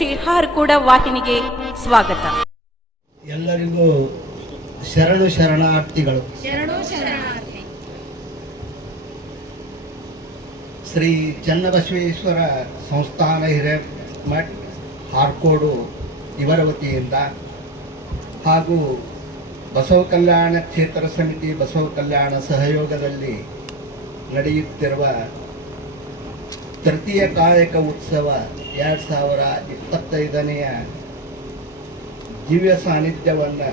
ಶ್ರೀ ಕೂಡ ವಾಹಿನಿಗೆ ಸ್ವಾಗತ. ಎಲ್ಲರಿಗೂ ಶರಣು ಶರಣಾರ್ಥಿಗಳು. ಶರಣು ಶರಣಾರ್ಥಿ. ಶ್ರೀ ಚನ್ನಬಸವೇಶ್ವರ ಸಂಸ್ಥಾನ ಹಿರೇಮಠ್ ಹಾರ್ಕೋಡು ಇವರ ವತಿಯಿಂದ ಹಾಗೂ ಬಸವ ಕಲ್ಯಾಣ ಕ್ಷೇತ್ರ ಸಮಿತಿ ಬಸವ ಕಲ್ಯಾಣ ಸಹಯೋಗದಲ್ಲಿ ನಡೆಯುತ್ತಿರುವ ತೃತೀಯ ಕಾಯಕ ಉತ್ಸವ ಎರಡು ಸಾವಿರ ಇಪ್ಪತ್ತೈದನೆಯ ದಿವ್ಯ ಸಾನ್ನಿಧ್ಯವನ್ನು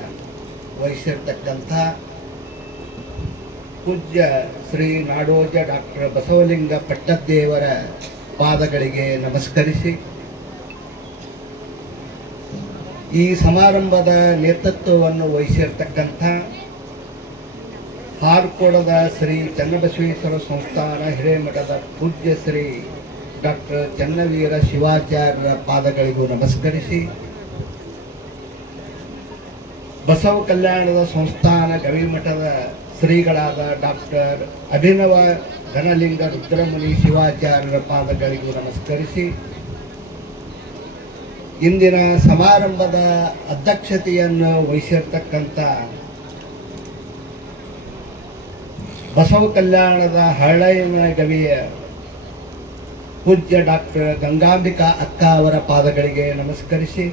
ವಹಿಸಿರ್ತಕ್ಕಂಥ ಪೂಜ್ಯ ಶ್ರೀ ನಾಡೋಜ ಡಾಕ್ಟರ್ ಬಸವಲಿಂಗ ಪಟ್ಟದ್ದೇವರ ಪಾದಗಳಿಗೆ ನಮಸ್ಕರಿಸಿ, ಈ ಸಮಾರಂಭದ ನೇತೃತ್ವವನ್ನು ವಹಿಸಿರ್ತಕ್ಕಂಥ ಹಾರ್ಕೋಡದ ಶ್ರೀ ಚನ್ನಬಸವೇಶ್ವರ ಸಂಸ್ಥಾನ ಹಿರೇಮಠದ ಪೂಜ್ಯ ಶ್ರೀ ಡಾಕ್ಟರ್ ಚನ್ನವೀರ ಶಿವಾಚಾರ್ಯರ ಪಾದಗಳಿಗೂ ನಮಸ್ಕರಿಸಿ. ಬಸವ ಕಲ್ಯಾಣದ ಸಂಸ್ಥಾನ ಗವಿಮಠದ ಶ್ರೀಗಳಾದ ಡಾಕ್ಟರ್ ಅಭಿನವ ಘನಲಿಂಗ ರುದ್ರಮುನಿ ಶಿವಾಚಾರ್ಯರ ಪಾದಗಳಿಗೂ ನಮಸ್ಕರಿಸಿ. ಇಂದಿನ ಸಮಾರಂಭದ ಅಧ್ಯಕ್ಷತೆಯನ್ನು ವಹಿಸಿರ್ತಕ್ಕಂಥ ಬಸವ ಕಲ್ಯಾಣದ ಹಳ್ಳಯ್ಯನ ಗವಿಯ ಪೂಜ್ಯ ಡಾಕ್ಟರ್ ಗಂಗಾಂಬಿಕಾ ಅಕ್ಕ ಅವರ ಪಾದಗಳಿಗೆ ನಮಸ್ಕರಿಸಿ.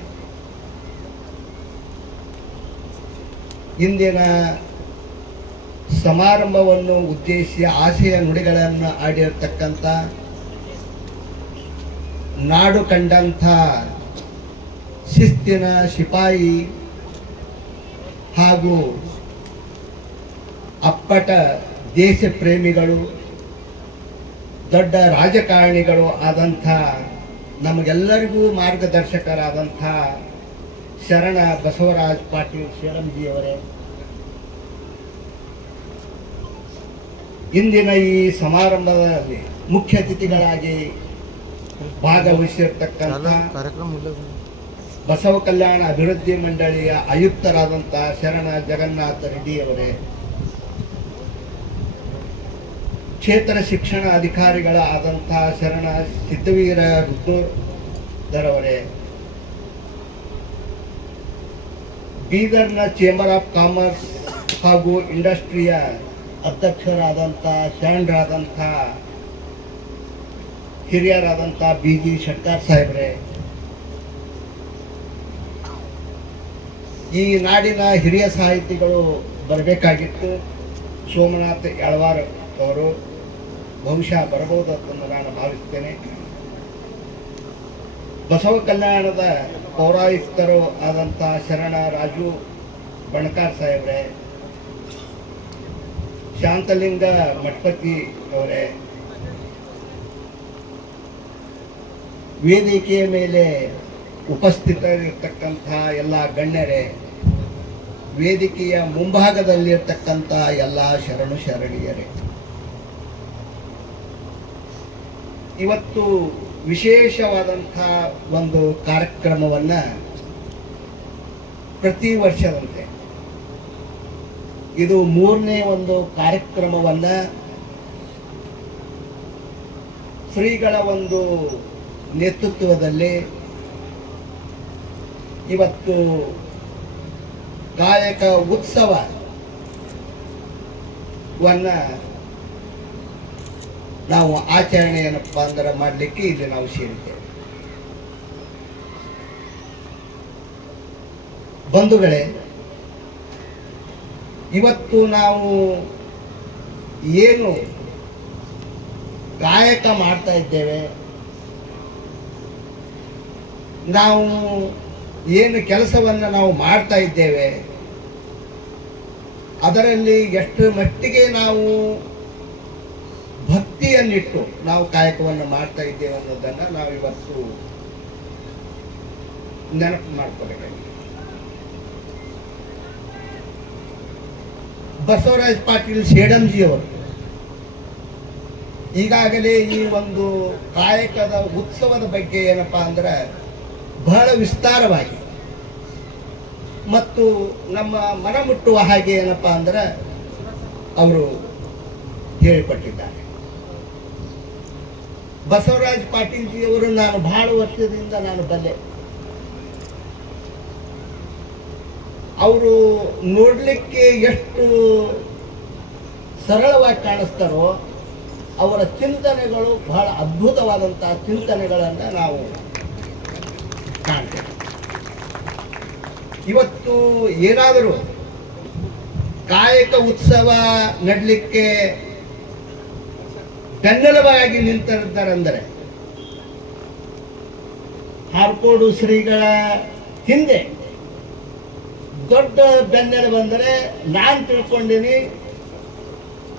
ಇಂದಿನ ಸಮಾರಂಭವನ್ನು ಉದ್ದೇಶಿಸಿ ಆಸೆಯ ನುಡಿಗಳನ್ನು ಆಡಿರತಕ್ಕಂಥ ನಾಡು ಕಂಡಂಥ ಶಿಸ್ತಿನ ಸಿಪಾಯಿ ಹಾಗೂ ಅಪ್ಪಟ ದೇಶ ಪ್ರೇಮಿಗಳು ದೊಡ್ಡ ರಾಜಕಾರಣಿಗಳು ಆದಂಥ ನಮಗೆಲ್ಲರಿಗೂ ಮಾರ್ಗದರ್ಶಕರಾದಂಥ ಶರಣ ಬಸವರಾಜ್ ಪಾಟೀಲ್ ಶಿರಂಜಿಯವರೇ ಇಂದಿನ ಈ ಸಮಾರಂಭದಲ್ಲಿ ಮುಖ್ಯ ಅತಿಥಿಗಳಾಗಿ ಭಾಗವಹಿಸಿರ್ತಕ್ಕಂಥ ಬಸವ ಕಲ್ಯಾಣ ಅಭಿವೃದ್ಧಿ ಮಂಡಳಿಯ ಆಯುಕ್ತರಾದಂಥ ಶರಣ ಜಗನ್ನಾಥ ರೆಡ್ಡಿಯವರೇ ಕ್ಷೇತ್ರ ಶಿಕ್ಷಣ ಅಧಿಕಾರಿಗಳ ಆದಂತಹ ಶರಣ ಸಿದ್ದವೀರ ರುದ್ರದರವರೇ. ಬೀದರ್ನ ಚೇಂಬರ್ ಆಫ್ ಕಾಮರ್ಸ್ ಹಾಗೂ ಇಂಡಸ್ಟ್ರಿಯ ಅಧ್ಯಕ್ಷರಾದಂಥ ಶರಣರಾದಂಥ ಹಿರಿಯರಾದಂಥ ಬಿ ಜಿ ಶಂಕರ್ ಸಾಹೇಬ್ರೆ. ಈ ನಾಡಿನ ಹಿರಿಯ ಸಾಹಿತಿಗಳು ಬರಬೇಕಾಗಿತ್ತು ಸೋಮನಾಥ್ ಯಳವಾರ್ ಅವರು. ಬಹುಶಃ ಬರಬಹುದನ್ನು ನಾನು ಭಾವಿಸ್ತೇನೆ. ಬಸವ ಕಲ್ಯಾಣದ ಪೌರಾಯುಕ್ತರು ಆದಂಥ ಶರಣ ರಾಜು ಬಣಕಾರ್ ಸಾಹೇಬ್ರೆ, ಶಾಂತಲಿಂಗ ಮಠಪತಿ ಅವರೇ, ವೇದಿಕೆಯ ಮೇಲೆ ಉಪಸ್ಥಿತರಿರ್ತಕ್ಕಂಥ ಎಲ್ಲ ಗಣ್ಯರೇ, ವೇದಿಕೆಯ ಮುಂಭಾಗದಲ್ಲಿರ್ತಕ್ಕಂಥ ಎಲ್ಲ ಶರಣು ಶರಣಿಯರೇ. ಇವತ್ತು ವಿಶೇಷವಾದಂಥ ಒಂದು ಕಾರ್ಯಕ್ರಮವನ್ನು ಪ್ರತಿ ವರ್ಷದಂತೆ. ಇದು ಮೂರನೇ ಒಂದು ಕಾರ್ಯಕ್ರಮವನ್ನು ಶ್ರೀಗಳ ಒಂದು ನೇತೃತ್ವದಲ್ಲಿ ಇವತ್ತು ಗಾಯಕ ಉತ್ಸವವನ್ನ ನಾವು ಆಚರಣೆ ಏನಪ್ಪ ಅಂದ್ರೆ ಮಾಡಲಿಕ್ಕೆ ಇಲ್ಲಿ ನಾವು ಸೇರಿದ್ದೇವೆ. ಬಂಧುಗಳೇ, ಇವತ್ತು ನಾವು ಏನು ಗಾಯಕ ಮಾಡ್ತಾ ಇದ್ದೇವೆ, ನಾವು ಏನು ಕೆಲಸವನ್ನು ನಾವು ಮಾಡ್ತಾ ಇದ್ದೇವೆ, ಅದರಲ್ಲಿ ಎಷ್ಟು ಮಟ್ಟಿಗೆ ನಾವು ಭಕ್ತಿಯನ್ನಿಟ್ಟು ನಾವು ಕಾಯಕವನ್ನು ಮಾಡ್ತಾ ಇದ್ದೇವೆ ಅನ್ನೋದನ್ನು ನಾವು ಇವತ್ತು ನೆನಪು ಮಾಡ್ಕೋಬೇಕಾಗಿದೆ ಬಸವರಾಜ್ ಪಾಟೀಲ್ ಸೇಡಂಜಿಯವರು, ಈಗಾಗಲೇ ಈ ಒಂದು ಕಾಯಕದ ಉತ್ಸವದ ಬಗ್ಗೆ ಏನಪ್ಪಾ ಅಂದ್ರೆ ಬಹಳ ವಿಸ್ತಾರವಾಗಿ ಮತ್ತು ನಮ್ಮ ಮನ ಮುಟ್ಟುವ ಹಾಗೆ ಏನಪ್ಪಾ ಅಂದ್ರೆ ಅವರು ಹೇಳಿಕೊಟ್ಟಿದ್ದಾರೆ. ಬಸವರಾಜ್ ಪಾಟೀಲ್ಜಿಯವರು ನಾನು ಬಹಳ ವರ್ಷದಿಂದ ನಾನು ಬಲ್ಲೆ. ಅವರು ನೋಡಲಿಕ್ಕೆ ಎಷ್ಟು ಸರಳವಾಗಿ ಕಾಣಿಸ್ತಾರೋ ಅವರ ಚಿಂತನೆಗಳು ಬಹಳ ಅದ್ಭುತವಾದಂತಹ ಚಿಂತನೆಗಳನ್ನು ನಾವು ಕಾಣ್ತೇವೆ. ಇವತ್ತು ಏನಾದರೂ ಕಾಯಕ ಉತ್ಸವ ನಡಲಿಕ್ಕೆ ಬೆನ್ನೆಲುಬಾಗಿ ನಿಂತಿದ್ದಾರೆಂದರೆ ಹಾರ್ಕೋಡು ಶ್ರೀಗಳ ಹಿಂದೆ ದೊಡ್ಡ ಬೆನ್ನೆಲುಬು ಬಂದರೆ ನಾನು ತಿಳ್ಕೊಂಡಿನಿ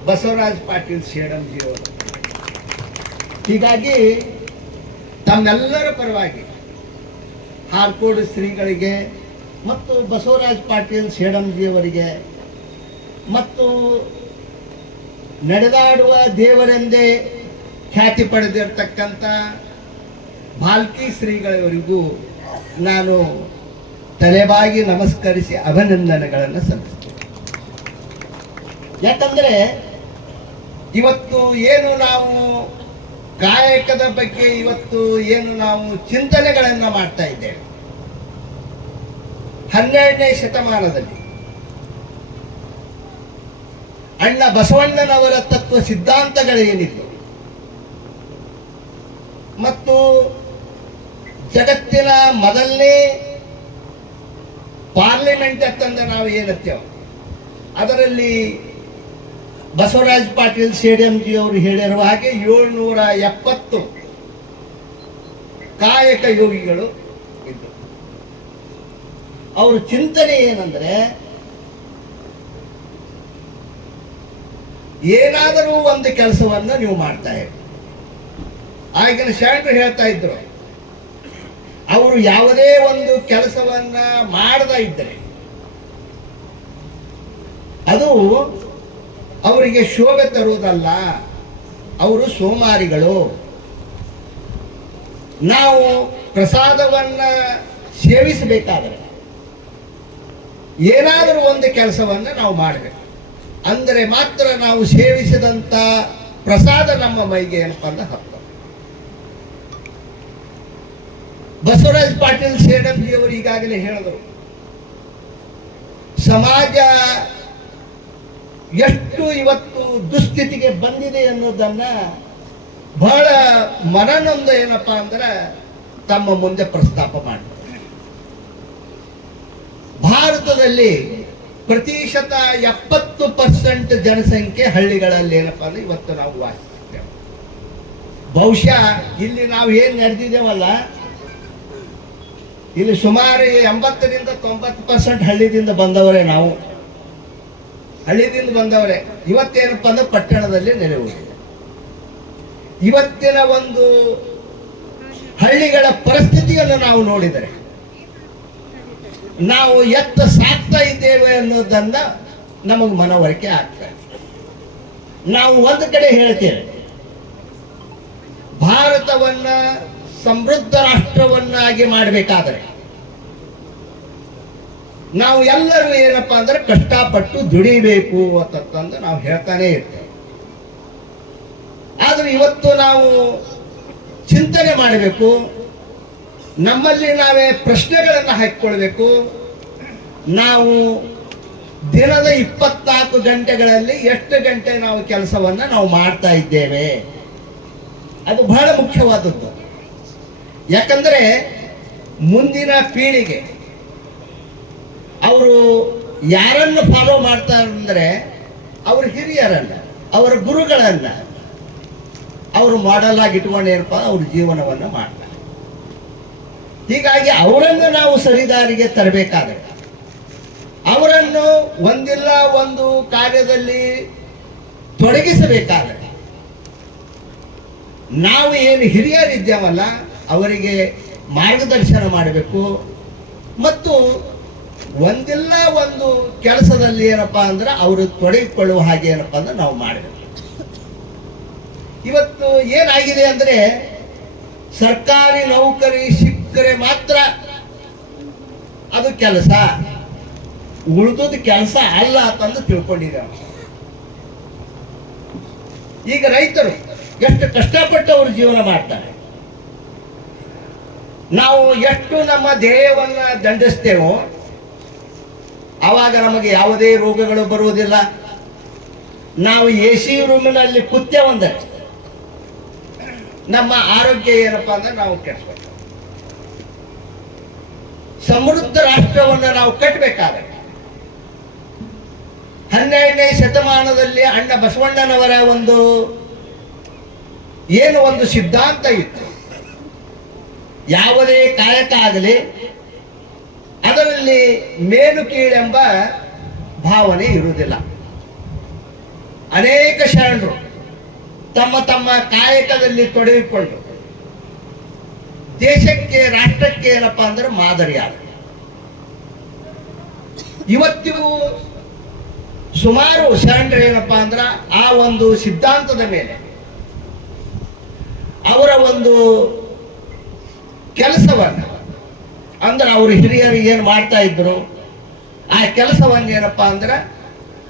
ಬಸವರಾಜ್ ಪಾಟೀಲ್ ಅವರು ಹೀಗಾಗಿ ತಮ್ಮೆಲ್ಲರ ಪರವಾಗಿ ಹಾರ್ಕೋಡು ಶ್ರೀಗಳಿಗೆ ಮತ್ತು ಬಸವರಾಜ್ ಪಾಟೀಲ್ ಶೇಡಂಜಿಯವರಿಗೆ ಮತ್ತು ನಡೆದಾಡುವ ದೇವರೆಂದೇ ಖ್ಯಾತಿ ಪಡೆದಿರ್ತಕ್ಕಂಥ ಬಾಲ್ಕಿ ಶ್ರೀಗಳವರಿಗೂ ನಾನು ತಲೆಬಾಗಿ ನಮಸ್ಕರಿಸಿ ಅಭಿನಂದನೆಗಳನ್ನು ಸಲ್ಲಿಸ್ತೇನೆ ಯಾಕಂದರೆ ಇವತ್ತು ಏನು ನಾವು ಗಾಯಕದ ಬಗ್ಗೆ ಇವತ್ತು ಏನು ನಾವು ಚಿಂತನೆಗಳನ್ನು ಮಾಡ್ತಾ ಇದ್ದೇವೆ. ಹನ್ನೆರಡನೇ ಶತಮಾನದಲ್ಲಿ ಅಣ್ಣ ಬಸವಣ್ಣನವರ ತತ್ವ ಸಿದ್ಧಾಂತಗಳೇನಿತ್ತು ಮತ್ತು ಜಗತ್ತಿನ ಮೊದಲನೇ ಪಾರ್ಲಿಮೆಂಟ್ ಅಂತಂದ್ರೆ ನಾವು ಏನತ್ತೇವೆ ಅದರಲ್ಲಿ ಬಸವರಾಜ್ ಪಾಟೀಲ್ ಸೇಡಿಯಂಜಿ ಅವರು ಹೇಳಿರುವ ಹಾಗೆ ಏಳ್ನೂರ ಎಪ್ಪತ್ತು ಕಾಯಕ ಯೋಗಿಗಳು ಇದ್ದರು. ಅವರ ಚಿಂತನೆ ಏನಂದ್ರೆ ಏನಾದರೂ ಒಂದು ಕೆಲಸವನ್ನ ನೀವು ಮಾಡ್ತಾ ಇರಿ. ಆಗಿನ ಶರಣರು ಹೇಳ್ತಾ ಇದ್ರು, ಅವರು ಯಾವುದೇ ಒಂದು ಕೆಲಸವನ್ನ ಮಾಡದ ಇದ್ದರೆ ಅದು ಅವರಿಗೆ ಶೋಭೆ ತರುವುದಲ್ಲ, ಅವರು ಸೋಮಾರಿಗಳು. ನಾವು ಪ್ರಸಾದವನ್ನ ಸೇವಿಸಬೇಕಾದ್ರೆ ಏನಾದರೂ ಒಂದು ಕೆಲಸವನ್ನ ನಾವು ಮಾಡಬೇಕು. ಅಂದರೆ ಮಾತ್ರ ನಾವು ಸೇವಿಸಿದಂಥ ಪ್ರಸಾದ ನಮ್ಮ ಮೈಗೆ ಏನಪ್ಪ ಹಬ್ಬ. ಬಸವರಾಜ್ ಪಾಟೀಲ್ ಸೇಡಂಜಿ ಅವರು ಈಗಾಗಲೇ ಹೇಳಿದರು, ಸಮಾಜ ಎಷ್ಟು ಇವತ್ತು ದುಸ್ಥಿತಿಗೆ ಬಂದಿದೆ ಅನ್ನೋದನ್ನ ಬಹಳ ಮನನೊಂದು ಏನಪ್ಪ ಅಂದ್ರೆ ತಮ್ಮ ಮುಂದೆ ಪ್ರಸ್ತಾಪ ಮಾಡ್ತಾರೆ ಭಾರತದಲ್ಲಿ ಪ್ರತಿಶತ ಎಪ್ಪತ್ತು ಪರ್ಸೆಂಟ್ ಜನಸಂಖ್ಯೆ ಹಳ್ಳಿಗಳಲ್ಲಿ ಏನಪ್ಪ ಅಂದ್ರೆ ಇವತ್ತು ನಾವು ವಾಸಿಸ್ತೇವೆ ಬಹುಶಃ ಇಲ್ಲಿ ನಾವು ಏನ್ ನಡೆದಿದ್ದೇವಲ್ಲ? ಇಲ್ಲಿ ಸುಮಾರು ಎಂಬತ್ತರಿಂದ ತೊಂಬತ್ತು ಪರ್ಸೆಂಟ್ ಹಳ್ಳಿದಿಂದ ಬಂದವರೇ ನಾವು. ಹಳ್ಳಿದಿಂದ ಬಂದವರೇ. ಇವತ್ತೇನಪ್ಪ ಅಂದ್ರೆ ಪಟ್ಟಣದಲ್ಲಿ ನೆಲೆಯೂರಿದೆ ಇವತ್ತಿನ ಒಂದು ಹಳ್ಳಿಗಳ ಪರಿಸ್ಥಿತಿಯನ್ನು ನಾವು ನೋಡಿದರೆ ನಾವು ಎತ್ತ ಸಾಕ್ತಾ ಇದ್ದೇವೆ ಅನ್ನೋದನ್ನ ನಮಗೆ ಮನವರಿಕೆ ಆಗ್ತದೆ ನಾವು ಒಂದು ಕಡೆ ಹೇಳ್ತೇವೆ, ಭಾರತವನ್ನ ಸಮೃದ್ಧ ರಾಷ್ಟ್ರವನ್ನಾಗಿ ಮಾಡಬೇಕಾದ್ರೆ ನಾವು ಎಲ್ಲರೂ ಏನಪ್ಪಾ ಅಂದ್ರೆ ಕಷ್ಟಪಟ್ಟು ದುಡಿಬೇಕು ಅಂತಂದು ನಾವು ಹೇಳ್ತಾನೆ ಇರ್ತೇವೆ. ಆದ್ರೆ ಇವತ್ತು ನಾವು ಚಿಂತನೆ ಮಾಡಬೇಕು ನಮ್ಮಲ್ಲಿ ನಾವೇ ಪ್ರಶ್ನೆಗಳನ್ನು ಹಾಕಿಕೊಳ್ಬೇಕು. ನಾವು ದಿನದ ಇಪ್ಪತ್ನಾಲ್ಕು ಗಂಟೆಗಳಲ್ಲಿ ಎಷ್ಟು ಗಂಟೆ ನಾವು ಕೆಲಸವನ್ನ ನಾವು ಮಾಡ್ತಾ ಇದ್ದೇವೆ. ಅದು ಬಹಳ ಮುಖ್ಯವಾದದ್ದು. ಯಾಕಂದ್ರೆ ಮುಂದಿನ ಪೀಳಿಗೆ ಅವರು ಯಾರನ್ನು ಫಾಲೋ ಮಾಡ್ತಾರೆ ಅಂದ್ರೆ ಅವ್ರ ಹಿರಿಯರನ್ನ, ಅವರ ಗುರುಗಳನ್ನ, ಅವರು ಮಾಡೆಲ್ ಅವ್ರ ಜೀವನವನ್ನು ಮಾಡ್ತಾರೆ. ಹೀಗಾಗಿ ಅವರನ್ನು ನಾವು ಸರಿದಾರಿಗೆ ತರಬೇಕಾದ್ರೆ ಅವರನ್ನು ಒಂದಿಲ್ಲ ಒಂದು ಕಾರ್ಯದಲ್ಲಿ ತೊಡಗಿಸಬೇಕಾದ ನಾವು ಏನು ಹಿರಿಯರಿದ್ದೇವಲ್ಲ ಅವರಿಗೆ ಮಾರ್ಗದರ್ಶನ ಮಾಡಬೇಕು. ಮತ್ತು ಒಂದಿಲ್ಲ ಒಂದು ಕೆಲಸದಲ್ಲಿ ಏನಪ್ಪಾ ಅಂದ್ರೆ ಅವರು ತೊಡಗಿಕೊಳ್ಳುವ ಹಾಗೆ ಏನಪ್ಪಾ ಅಂದ್ರೆ ನಾವು ಮಾಡಬೇಕು. ಇವತ್ತು ಏನಾಗಿದೆ ಅಂದ್ರೆ ಸರ್ಕಾರಿ ನೌಕರಿ ಸಿಕ್ಕರೆ ಮಾತ್ರ ಅದು ಕೆಲಸ. ಉಳಿದದ ಕೆಲಸ ಅಲ್ಲ ಅಂತಂದು ತಿಳ್ಕೊಂಡಿದ್ದೇವೆ ಈಗ ರೈತರು ಎಷ್ಟು ಕಷ್ಟಪಟ್ಟು ಅವರು ಜೀವನ ಮಾಡ್ತಾರೆ. ನಾವು ಎಷ್ಟು ನಮ್ಮ ದೇಹವನ್ನ ದಂಡಿಸ್ತೇವೋ ಆವಾಗ ನಮಗೆ ಯಾವುದೇ ರೋಗಗಳು ಬರುವುದಿಲ್ಲ. ನಾವು ಎ ಸಿ ರೂಮಿನಲ್ಲಿ ಒಂದ ನಮ್ಮ ಆರೋಗ್ಯ ಏನಪ್ಪಾ ಅಂದ್ರೆ ನಾವು ಕೆಡಿಸ್ಬೇಕು ಸಮೃದ್ಧ ರಾಷ್ಟ್ರವನ್ನು ನಾವು ಕಟ್ಟಬೇಕಾದ್ರೆ ಹನ್ನೆರಡನೇ ಶತಮಾನದಲ್ಲಿ ಅಣ್ಣ ಬಸವಣ್ಣನವರ ಒಂದು ಏನು ಒಂದು ಸಿದ್ಧಾಂತ ಇತ್ತು. ಯಾವುದೇ ಕಾಯಕ ಆಗಲಿ ಅದರಲ್ಲಿ ಮೇಲು ಕೀಳೆಂಬ ಭಾವನೆ ಇರುವುದಿಲ್ಲ. ಅನೇಕ ಶರಣರು ತಮ್ಮ ತಮ್ಮ ಕಾಯಕದಲ್ಲಿ ತೊಡಗಿಕೊಂಡು ದೇಶಕ್ಕೆ, ರಾಷ್ಟ್ರಕ್ಕೆ ಏನಪ್ಪಾ ಅಂದ್ರೆ ಮಾದರಿಯಾದ ಇವತ್ತಿಗೂ ಸುಮಾರು ಶರಣರು ಏನಪ್ಪ ಅಂದ್ರ ಆ ಒಂದು ಸಿದ್ಧಾಂತದ ಮೇಲೆ ಅವರ ಒಂದು ಕೆಲಸವನ್ನ, ಅಂದ್ರೆ ಅವರು ಹಿರಿಯರು ಏನು ಮಾಡ್ತಾ ಇದ್ರು, ಆ ಕೆಲಸವನ್ನ ಏನಪ್ಪಾ ಅಂದ್ರೆ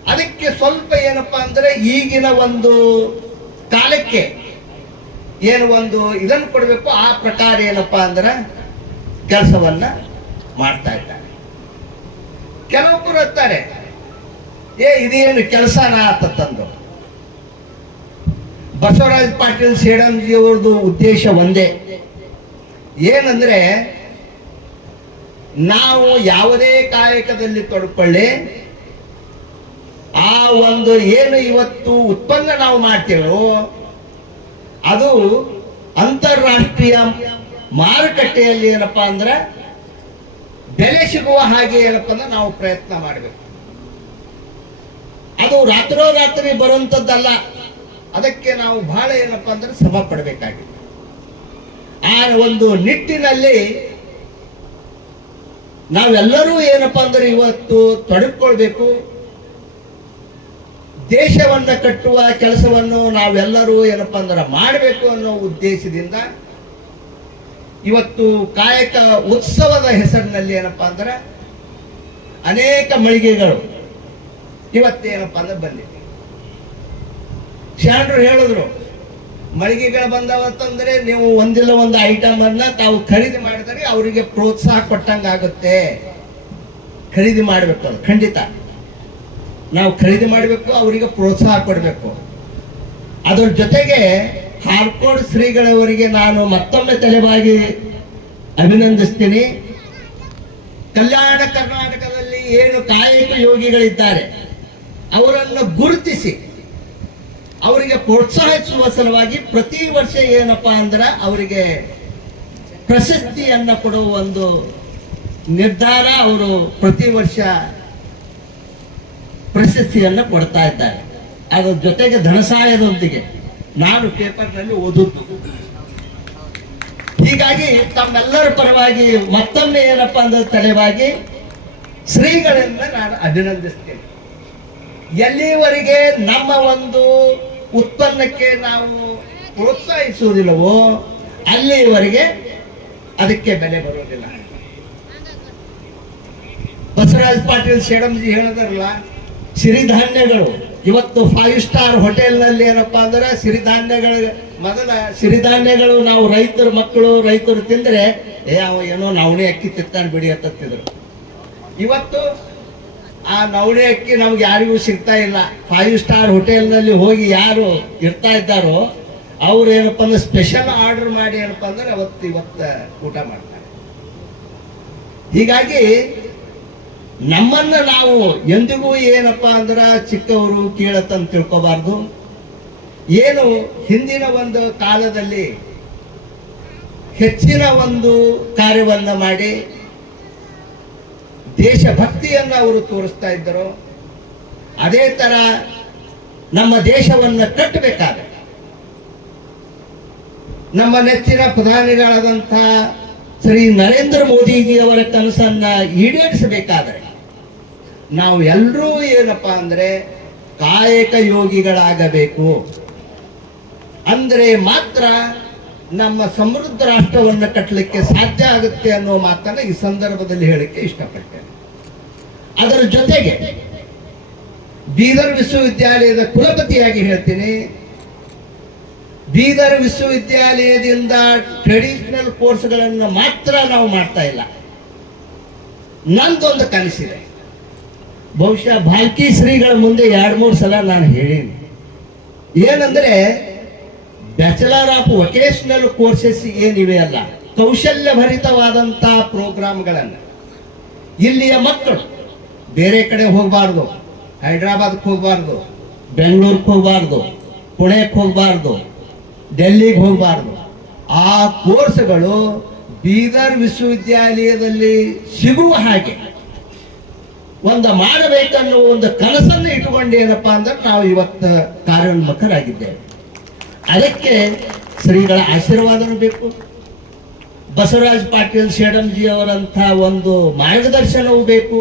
ಅದಕ್ಕೆ ಸ್ವಲ್ಪ ಏನಪ್ಪಾ ಅಂದ್ರೆ ಈಗಿನ ಒಂದು ಕಾಲಕ್ಕೆ ಏನು ಒಂದು ಇದನ್ನು ಕೊಡಬೇಕು, ಆ ಪ್ರಕಾರ ಏನಪ್ಪಾ ಅಂದ್ರೆ ಕೆಲಸವನ್ನ ಮಾಡ್ತಾ ಇದ್ದಾರೆ. ಕೆಲವೊಬ್ಬರು ಇರ್ತಾರೆ ಏ, ಇದೇನು ಕೆಲಸನ? ಆತ ತಂದು. ಬಸವರಾಜ್ ಪಾಟೀಲ್ ಸೇಡಂಜಿಯವ್ರದ್ದು ಉದ್ದೇಶ ಒಂದೇ. ಏನಂದ್ರೆ, ನಾವು ಯಾವುದೇ ಕಾಯಕದಲ್ಲಿ ತೊಡ್ಕೊಳ್ಳಿ, ಆ ಒಂದು ಏನು ಇವತ್ತು ಉತ್ಪನ್ನ ನಾವು ಮಾಡ್ತೇವೋ ಅದು ಅಂತಾರಾಷ್ಟ್ರೀಯ ಮಾರುಕಟ್ಟೆಯಲ್ಲಿ ಏನಪ್ಪಾ ಅಂದ್ರೆ ಬೆಲೆ ಸಿಗುವ ಹಾಗೆ ಏನಪ್ಪ ಅಂದ್ರೆ ನಾವು ಪ್ರಯತ್ನ ಮಾಡಬೇಕು. ಅದು ರಾತ್ರೋರಾತ್ರಿ ಬರುವಂಥದ್ದಲ್ಲ ಅದಕ್ಕೆ ನಾವು ಬಹಳ ಏನಪ್ಪಾ ಅಂದ್ರೆ ಶ್ರಮ ಪಡಬೇಕಾಗಿದೆ. ಆ ಒಂದು ನಿಟ್ಟಿನಲ್ಲಿ ನಾವೆಲ್ಲರೂ ಏನಪ್ಪಾ ಅಂದ್ರೆ ಇವತ್ತು ತೊಡಗಿಕೊಳ್ಬೇಕು ದೇಶವನ್ನ ಕಟ್ಟುವ ಕೆಲಸವನ್ನು ನಾವೆಲ್ಲರೂ ಏನಪ್ಪ ಅಂದ್ರೆ ಮಾಡಬೇಕು ಅನ್ನೋ ಉದ್ದೇಶದಿಂದ ಇವತ್ತು ಕಾಯಕ ಉತ್ಸವದ ಹೆಸರಿನಲ್ಲಿ ಏನಪ್ಪಾ ಅಂದ್ರೆ ಅನೇಕ ಮಳಿಗೆಗಳು ಇವತ್ತೇನಪ್ಪ ಅಂದ್ರೆ ಬಂದಿದೆ ಶಾಂಡ್ರು ಹೇಳಿದ್ರು, ಮಳಿಗೆಗಳು ಬಂದವತ್ತಂದ್ರೆ ನೀವು ಒಂದಿಲ್ಲ ಒಂದು ಐಟಮ್ ಅನ್ನ ತಾವು ಖರೀದಿ ಮಾಡಿದರೆ ಅವರಿಗೆ ಪ್ರೋತ್ಸಾಹ ಕೊಟ್ಟಂಗಾಗುತ್ತೆ. ಖರೀದಿ ಮಾಡಬೇಕು ಅದು, ಖಂಡಿತ. ನಾವು ಖರೀದಿ ಮಾಡಬೇಕು, ಅವರಿಗೆ ಪ್ರೋತ್ಸಾಹ ಕೊಡಬೇಕು. ಅದರ ಜೊತೆಗೆ ಹಾರ್ಕೋಡ್ ಶ್ರೀಗಳವರಿಗೆ ನಾನು ಮತ್ತೊಮ್ಮೆ ತಲೆಬಾಗಿ ಅಭಿನಂದಿಸ್ತೀನಿ. ಕಲ್ಯಾಣ ಕರ್ನಾಟಕದಲ್ಲಿ ಏನು ಕಾಯಕ ಯೋಗಿಗಳಿದ್ದಾರೆ, ಅವರನ್ನು ಗುರುತಿಸಿ, ಅವರಿಗೆ ಪ್ರೋತ್ಸಾಹಿಸುವ ಸಲುವಾಗಿ ಪ್ರತಿ ವರ್ಷ ಏನಪ್ಪಾ ಅಂದ್ರೆ ಅವರಿಗೆ ಪ್ರಶಸ್ತಿಯನ್ನ ಕೊಡುವ ಒಂದು ನಿರ್ಧಾರ ಅವರು ಪ್ರತಿ ವರ್ಷ ಪ್ರಶಸ್ತಿಯನ್ನ ಕೊಡ್ತಾ ಇದ್ದಾರೆ. ಅದರ ಜೊತೆಗೆ ಧನಸಹಾಯದೊಂದಿಗೆ ನಾನು ಪೇಪರ್ನಲ್ಲಿ ಓದುದು ಹೀಗಾಗಿ ತಮ್ಮೆಲ್ಲರ ಪರವಾಗಿ ಮತ್ತೊಮ್ಮೆ ಏನಪ್ಪಾ ಅಂದ್ರೆ ತಲೆವಾಗಿ ಶ್ರೀಗಳಿಂದ ನಾನು ಅಭಿನಂದಿಸ್ತೇನೆ. ಎಲ್ಲಿವರೆಗೆ ನಮ್ಮ ಒಂದು ಉತ್ಪನ್ನಕ್ಕೆ ನಾವು ಪ್ರೋತ್ಸಾಹಿಸುವುದಿಲ್ಲವೋ ಅಲ್ಲಿವರೆಗೆ ಅದಕ್ಕೆ ಬೆಲೆ ಬರುವುದಿಲ್ಲ. ಬಸವರಾಜ್ ಪಾಟೀಲ್ ಶೇಡಮ್ಜಿ ಹೇಳಿದಾರಲ್ಲ ಸಿರಿಧಾನ್ಯಗಳು. ಇವತ್ತು ಫೈವ್ ಸ್ಟಾರ್ ಹೋಟೆಲ್ನಲ್ಲಿ ಏನಪ್ಪಾ ಅಂದ್ರೆ ಸಿರಿಧಾನ್ಯಗಳು, ಮೊದಲ ಸಿರಿಧಾನ್ಯಗಳು ನಾವು ರೈತರ ಮಕ್ಕಳು, ರೈತರು ತಿಂದ್ರೆ, ಏ ಅವ ಏನೋ ನವಣೆ ಅಕ್ಕಿ ತಿತ್ತಾನ್ ಬಿಡಿ ಅಂತಿದ್ರು. ಇವತ್ತು ಆ ನವಣೆ ಅಕ್ಕಿ ನಮ್ಗೆ ಯಾರಿಗೂ ಸಿಗ್ತಾ ಇಲ್ಲ. ಫೈವ್ ಸ್ಟಾರ್ ಹೋಟೆಲ್ನಲ್ಲಿ ಹೋಗಿ ಯಾರು ಇರ್ತಾ ಇದ್ದಾರೋ, ಅವ್ರು ಏನಪ್ಪ ಅಂದ್ರೆ ಸ್ಪೆಷಲ್ ಆರ್ಡರ್ ಮಾಡಿ ಏನಪ್ಪ ಅಂದ್ರೆ ಅವತ್ತು ಇವತ್ತ ಊಟ ಮಾಡ್ತಾರೆ. ಹೀಗಾಗಿ ನಮ್ಮನ್ನ ನಾವು ಎಂದಿಗೂ ಏನಪ್ಪಾ ಅಂದ್ರ ಚಿಕ್ಕವರು ಕೇಳತ್ತಂತ ತಿಳ್ಕೋಬಾರ್ದು. ಏನು ಹಿಂದಿನ ಒಂದು ಕಾಲದಲ್ಲಿ ಹೆಚ್ಚಿನ ಒಂದು ಕಾರ್ಯವನ್ನ ಮಾಡಿ ದೇಶಭಕ್ತಿಯನ್ನ ಅವರು ತೋರಿಸ್ತಾ ಇದ್ದರು. ಅದೇ ತರ ನಮ್ಮ ದೇಶವನ್ನ ಕಟ್ಟಬೇಕಾದ್ರೆ ನಮ್ಮ ನೆಚ್ಚಿನ ಪ್ರಧಾನಿಗಳಾದಂಥ ಶ್ರೀ ನರೇಂದ್ರ ಮೋದಿಜಿಯವರ ಕನಸನ್ನ ಈಡೇರಿಸಬೇಕಾದ್ರೆ ನಾವು ಎಲ್ಲರೂ ಏನಪ್ಪಾ ಅಂದ್ರೆ ಕಾಯಕ ಯೋಗಿಗಳಾಗಬೇಕು. ಅಂದ್ರೆ ಮಾತ್ರ ನಮ್ಮ ಸಮೃದ್ಧ ರಾಷ್ಟ್ರವನ್ನು ಕಟ್ಟಲಿಕ್ಕೆ ಸಾಧ್ಯ ಆಗುತ್ತೆ ಅನ್ನೋ ಮಾತನ್ನ ಈ ಸಂದರ್ಭದಲ್ಲಿ ಹೇಳಕ್ಕೆ ಇಷ್ಟಪಡ್ತೇನೆ. ಅದರ ಜೊತೆಗೆ ಬೀದರ್ ವಿಶ್ವವಿದ್ಯಾಲಯದ ಕುಲಪತಿಯಾಗಿ ಹೇಳ್ತೀನಿ. ಬೀದರ್ ವಿಶ್ವವಿದ್ಯಾಲಯದಿಂದ ಟ್ರೆಡಿಷನಲ್ ಕೋರ್ಸ್ಗಳನ್ನು ಮಾತ್ರ ನಾವು ಮಾಡ್ತಾ ಇಲ್ಲ. ನಂದೊಂದು ಕನಸಿದೆ. ಬಹುಶಃ ಭಾಲ್ಕಿ ಶ್ರೀಗಳ ಮುಂದೆ ಎರಡು ಮೂರು ಸಲ ನಾನು ಹೇಳೀನಿ. ಏನಂದ್ರೆ ಬ್ಯಾಚಲರ್ ಆಫ್ ವೊಕೇಶನಲ್ ಕೋರ್ಸಸ್ ಏನಿವೆ ಅಲ್ಲ ಕೌಶಲ್ಯ ಭರಿತವಾದಂಥ ಪ್ರೋಗ್ರಾಮ್ಗಳನ್ನು. ಇಲ್ಲಿಯ ಮಕ್ಕಳು ಬೇರೆ ಕಡೆ ಹೋಗಬಾರ್ದು, ಹೈದ್ರಾಬಾದ್ಗೆ ಹೋಗಬಾರ್ದು, ಬೆಂಗಳೂರಿಗೆ ಹೋಗಬಾರ್ದು, ಪುಣೆಗೆ ಹೋಗಬಾರ್ದು, ಡೆಲ್ಲಿಗೆ ಹೋಗಬಾರ್ದು. ಆ ಕೋರ್ಸ್ಗಳು ಬೀದರ್ ವಿಶ್ವವಿದ್ಯಾಲಯದಲ್ಲಿ ಸಿಗುವ ಹಾಗೆ. ಒಂದು ಮಾಡಬೇಕನ್ನೋ ಒಂದು ಕನಸನ್ನು ಇಟ್ಟುಕೊಂಡು ಏನಪ್ಪಾ ಅಂದ್ರೆ ನಾವು ಇವತ್ತು ಕಾರ್ಯೋನ್ಮುಖರಾಗಿದ್ದೇವೆ. ಅದಕ್ಕೆ ಶ್ರೀಗಳ ಆಶೀರ್ವಾದನೂ ಬೇಕು. ಬಸವರಾಜ್ ಪಾಟೀಲ್ ಶೇಡಂಜಿ ಅವರಂಥ ಒಂದು ಮಾರ್ಗದರ್ಶನವೂ ಬೇಕು.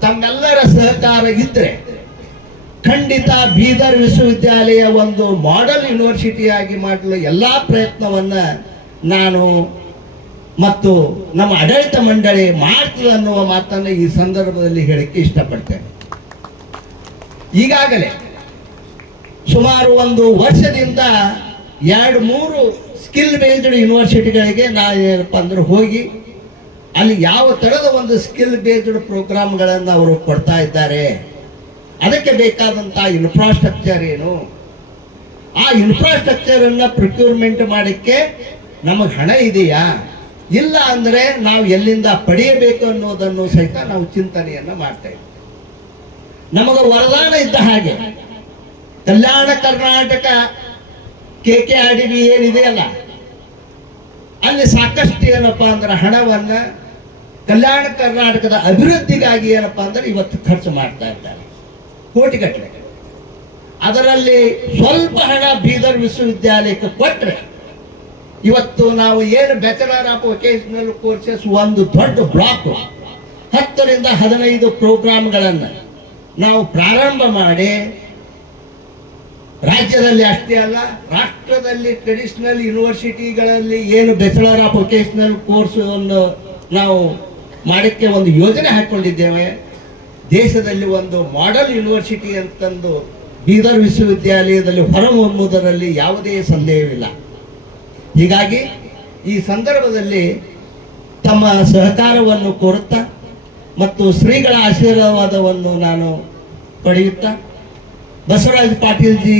ತಮ್ಮೆಲ್ಲರ ಸಹಕಾರ ಇದ್ದರೆ ಖಂಡಿತ ಬೀದರ್ ವಿಶ್ವವಿದ್ಯಾಲಯ ಒಂದು ಮಾಡೆಲ್ ಯೂನಿವರ್ಸಿಟಿಯಾಗಿ ಮಾಡಲು ಎಲ್ಲ ಪ್ರಯತ್ನವನ್ನ ನಾನು ಮತ್ತು ನಮ್ಮ ಆಡಳಿತ ಮಂಡಳಿ ಮಾಡ್ತದೆ ಅನ್ನುವ ಮಾತನ್ನು ಈ ಸಂದರ್ಭದಲ್ಲಿ ಹೇಳಕ್ಕೆ ಇಷ್ಟಪಡ್ತೇನೆ. ಈಗಾಗಲೇ ಸುಮಾರು ಒಂದು ವರ್ಷದಿಂದ ಎರಡು ಮೂರು ಸ್ಕಿಲ್ ಬೇಸ್ಡ್ ಯೂನಿವರ್ಸಿಟಿಗಳಿಗೆ ನಾನು ಏನಪ್ಪ ಅಂದ್ರೆ ಹೋಗಿ ಅಲ್ಲಿ ಯಾವ ಥರದ ಒಂದು ಸ್ಕಿಲ್ ಬೇಸ್ಡ್ ಪ್ರೋಗ್ರಾಮ್ಗಳನ್ನು ಅವರು ಕೊಡ್ತಾ ಇದ್ದಾರೆ, ಅದಕ್ಕೆ ಬೇಕಾದಂಥ ಇನ್ಫ್ರಾಸ್ಟ್ರಕ್ಚರ್ ಏನು? ಆ ಇನ್ಫ್ರಾಸ್ಟ್ರಕ್ಚರನ್ನು ಪ್ರೊಕ್ಯೂರ್ಮೆಂಟ್ ಮಾಡಕ್ಕೆ ನಮಗೆ ಹಣ ಇದೆಯಾ? ಇಲ್ಲ ಅಂದ್ರೆ ನಾವು ಎಲ್ಲಿಂದ ಪಡೆಯಬೇಕು ಅನ್ನೋದನ್ನು ಸಹಿತ ನಾವು ಚಿಂತನೆಯನ್ನ ಮಾಡ್ತಾ ಇದ್ದೀವಿ ನಮಗೆ ವರದಾನ ಇದ್ದ ಹಾಗೆ. Kalyana Karnataka K K R D ಏನಿದೆಯಲ್ಲ ಅಲ್ಲಿ ಸಾಕಷ್ಟು ಏನಪ್ಪಾ ಅಂದ್ರೆ ಹಣವನ್ನ ಕಲ್ಯಾಣ ಕರ್ನಾಟಕದ ಅಭಿವೃದ್ಧಿಗಾಗಿ ಏನಪ್ಪಾ ಅಂದ್ರೆ ಇವತ್ತು ಖರ್ಚು ಮಾಡ್ತಾ ಇದ್ದಾರೆ. ಕೋಟಿಗಟ್ಟಲೆ. ಅದರಲ್ಲಿ ಸ್ವಲ್ಪ ಹಣ ಬೀದರ್ ವಿಶ್ವವಿದ್ಯಾಲಯಕ್ಕೆ ಕೊಟ್ಟರೆ ಇವತ್ತು ನಾವು ಏನು ಬ್ಯಾಚಲರ್ ಆಫ್ ವೊಕೇಶನಲ್ ಕೋರ್ಸಸ್ ಒಂದು ದೊಡ್ಡ ಬ್ಲಾಕ್. ಹತ್ತರಿಂದ ಹದಿನೈದು ಪ್ರೋಗ್ರಾಮ್ಗಳನ್ನು ನಾವು ಪ್ರಾರಂಭ ಮಾಡಿ ರಾಜ್ಯದಲ್ಲಿ ಅಷ್ಟೇ ಅಲ್ಲ, ರಾಷ್ಟ್ರದಲ್ಲಿ ಟ್ರೆಡಿಷನಲ್ ಯೂನಿವರ್ಸಿಟಿಗಳಲ್ಲಿ ಏನು ಬ್ಯಾಚುಲರ್ ಆಫ್ ವೊಕೇಶನಲ್ ಕೋರ್ಸ್ ಒಂದು ನಾವು ಮಾಡಕ್ಕೆ ಒಂದು ಯೋಜನೆ ಹಾಕೊಂಡಿದ್ದೇವೆ ದೇಶದಲ್ಲಿ ಒಂದು ಮಾಡೆಲ್ ಯೂನಿವರ್ಸಿಟಿ ಅಂತಂದು ಬೀದರ್ ವಿಶ್ವವಿದ್ಯಾಲಯದಲ್ಲಿ ಹೊರಹೊಮ್ಮುವುದರಲ್ಲಿ ಯಾವುದೇ ಸಂದೇಹವಿಲ್ಲ. ಹೀಗಾಗಿ ಈ ಸಂದರ್ಭದಲ್ಲಿ ತಮ್ಮ ಸಹಕಾರವನ್ನು ಕೋರುತ್ತಾ ಮತ್ತು ಶ್ರೀಗಳ ಆಶೀರ್ವಾದವನ್ನು ನಾನು ಪಡೆಯುತ್ತಾ ಬಸವರಾಜ ಪಾಟೀಲ್ಜಿ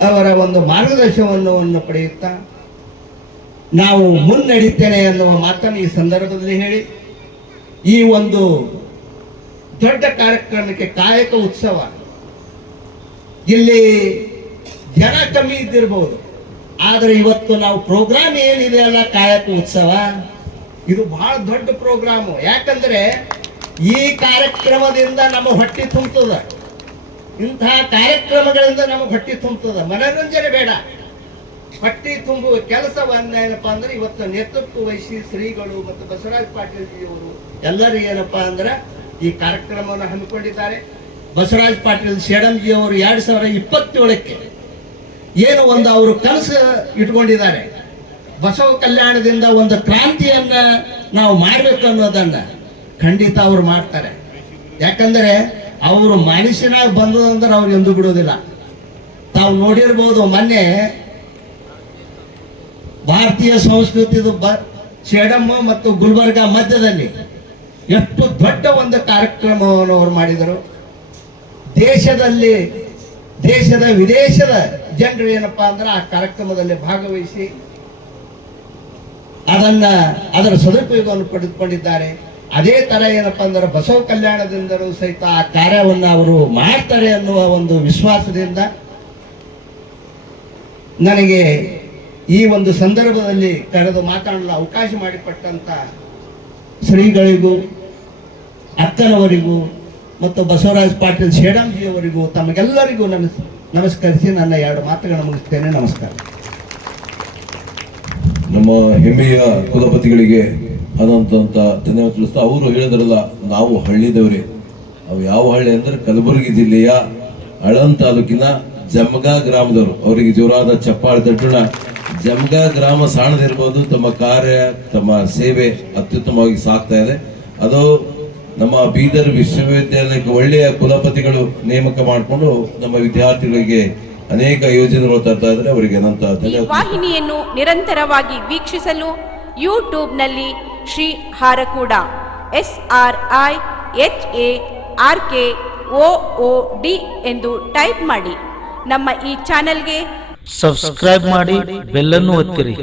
ಅವರ ಒಂದು ಮಾರ್ಗದರ್ಶನವನ್ನು ಪಡೆಯುತ್ತಾ ನಾವು ಮುನ್ನಡೀತೇನೆ ಅನ್ನುವ ಮಾತನ್ನು ಈ ಸಂದರ್ಭದಲ್ಲಿ ಹೇಳಿ ಈ ಒಂದು ದೊಡ್ಡ ಕಾರ್ಯಕ್ರಮಕ್ಕೆ ಕಾಯಕ ಉತ್ಸವ. ಇಲ್ಲಿ ಜನ ಕಮ್ಮಿ ಇದ್ದಿರಬಹುದು ಆದರೆ ಇವತ್ತು ನಾವು ಪ್ರೋಗ್ರಾಮ್ ಏನಿದೆ ಅಲ್ಲ, ಕಾಯಕ ಉತ್ಸವ? ಇದು ಬಹಳ ದೊಡ್ಡ ಪ್ರೋಗ್ರಾಮು. ಯಾಕಂದ್ರೆ ಈ ಕಾರ್ಯಕ್ರಮದಿಂದ ನಮ್ಮ ಹೊಟ್ಟೆ ತುಂಬುತ್ತದ ಇಂತಹ ಕಾರ್ಯಕ್ರಮಗಳಿಂದ ನಮಗೆ ಹೊಟ್ಟೆ ತುಂಬುತ್ತದ ಮನೋರಂಜನೆ ಬೇಡ. ಹೊಟ್ಟೆ ತುಂಬುವ ಕೆಲಸವನ್ನ ಏನಪ್ಪಾ ಅಂದ್ರೆ ಇವತ್ತು ನೇತೃತ್ವ ವಹಿಸಿ ಶ್ರೀಗಳು ಮತ್ತು ಬಸವರಾಜ ಪಾಟೀಲ್ ಜಿಯವರು ಎಲ್ಲರೂ ಏನಪ್ಪಾ ಅಂದ್ರೆ ಈ ಕಾರ್ಯಕ್ರಮವನ್ನು ಹಮ್ಮಿಕೊಂಡಿದ್ದಾರೆ. ಬಸವರಾಜ್ ಪಾಟೀಲ್ ಶೇಡಂಜಿ ಅವರು ಎರಡ್ ಸಾವಿರದ ಇಪ್ಪತ್ತೇಳಕ್ಕೆ ಏನು ಒಂದು ಅವರು ಕನಸು ಇಟ್ಕೊಂಡಿದ್ದಾರೆ. ಬಸವ ಕಲ್ಯಾಣದಿಂದ ಒಂದು ಕ್ರಾಂತಿಯನ್ನ ನಾವು ಮಾಡಬೇಕು ಅನ್ನೋದನ್ನ ಖಂಡಿತ ಅವ್ರು ಮಾಡ್ತಾರೆ. ಯಾಕಂದ್ರೆ ಅವರು ಮನುಷ್ಯನಾಗ ಬಂದದಂದ್ರೆ ಅವ್ರು ಎಂದು ಬಿಡೋದಿಲ್ಲ ತಾವು ನೋಡಿರ್ಬೋದು ಮೊನ್ನೆ ಭಾರತೀಯ ಸಂಸ್ಕೃತಿದು ಬ, ಚೇಡಮ್ಮ ಮತ್ತು ಗುಲ್ಬರ್ಗ ಮಧ್ಯದಲ್ಲಿ ಎಷ್ಟು ದೊಡ್ಡ ಒಂದು ಕಾರ್ಯಕ್ರಮವನ್ನು ಅವರು ಮಾಡಿದರು. ದೇಶದಲ್ಲಿ, ದೇಶದ ವಿದೇಶದ ಜನರು ಏನಪ್ಪ ಅಂದ್ರೆ ಆ ಕಾರ್ಯಕ್ರಮದಲ್ಲಿ ಭಾಗವಹಿಸಿ ಅದನ್ನ ಅದರ ಸದುಪಯೋಗವನ್ನು ಪಡೆದುಕೊಂಡಿದ್ದಾರೆ. ಅದೇ ತರ ಏನಪ್ಪ ಅಂದ್ರೆ ಬಸವ ಕಲ್ಯಾಣದಿಂದಲೂ ಸಹಿತ ಆ ಕಾರ್ಯವನ್ನು ಅವರು ಮಾಡ್ತಾರೆ ಅನ್ನುವ ಒಂದು ವಿಶ್ವಾಸದಿಂದ ನನಗೆ ಈ ಒಂದು ಸಂದರ್ಭದಲ್ಲಿ ಕರೆದು ಮಾತಾಡಲು ಅವಕಾಶ ಮಾಡಿಕೊಟ್ಟಂತ ಶ್ರೀಗಳಿಗೂ, ಅಕ್ಕನವರಿಗೂ ಮತ್ತು ಬಸವರಾಜ್ ಪಾಟೀಲ್ ಶೇಡಂಜಿಯವರಿಗೂ ತಮಗೆಲ್ಲರಿಗೂ ನಮಸ್ ನಮಸ್ಕರಿಸಿ, ನನ್ನ ಎರಡು ಮಾತುಗಳನ್ನು ಮುಗಿಸ್ತೇನೆ. ನಮಸ್ಕಾರ. ನಮ್ಮ ಹೆಮ್ಮೆಯ ಕುಲಪತಿಗಳಿಗೆ ಆದಂತ ಧನ್ಯವಾದ ತಿಳಿಸ್ತಾ, ಅವರು ಹೇಳಿದ್ರಲ್ಲ, ನಾವು ಹಳ್ಳಿದವರೇ. ಅವು ಯಾವ ಹಳ್ಳಿ ಅಂದ್ರೆ ಕಲಬುರಗಿ ಜಿಲ್ಲೆಯ ಅಳನ್ ತಾಲೂಕಿನ ಜಮಗಾ ಗ್ರಾಮದವರು. ಅವರಿಗೆ ಜೋರಾದ ಚಪ್ಪಾಳೆ ತಟ್ಟೋಣ ಜಮಗಾ ಗ್ರಾಮ ಸಾಣದಿರ್ಬೋದು ತಮ್ಮ ಕಾರ್ಯ, ತಮ್ಮ ಸೇವೆ ಅತ್ಯುತ್ತಮವಾಗಿ ಸಾಕ್ತಾ ಇದೆ. ಅದು ನಮ್ಮ ಬೀದರ್ ವಿಶ್ವವಿದ್ಯಾಲಯಕ್ಕೆ ಒಳ್ಳೆಯ ಕುಲಪತಿಗಳು ನೇಮಕ ಮಾಡಿಕೊಂಡು ನಮ್ಮ ವಿದ್ಯಾರ್ಥಿಗಳಿಗೆ ಅನೇಕ ಯೋಜನೆಗಳು ತರ್ತಾ ಇದ್ದಾರೆ. ಅವರಿಗೆ ಅನಂತ ವಾಹಿನಿಯನ್ನು ನಿರಂತರವಾಗಿ ವೀಕ್ಷಿಸಲು ಯೂಟ್ಯೂಬ್ನಲ್ಲಿ Shri Harakuda S R I H A R K O O D ಎಂದು ಟೈಪ್ ಮಾಡಿ. ನಮ್ಮ ಈ ಚಾನೆಲ್ಗೆ ಸಬ್ಸ್ಕ್ರೈಬ್ ಮಾಡಿ ಬೆಲ್ಲನ್ನು ಒತ್ತಿರಿ.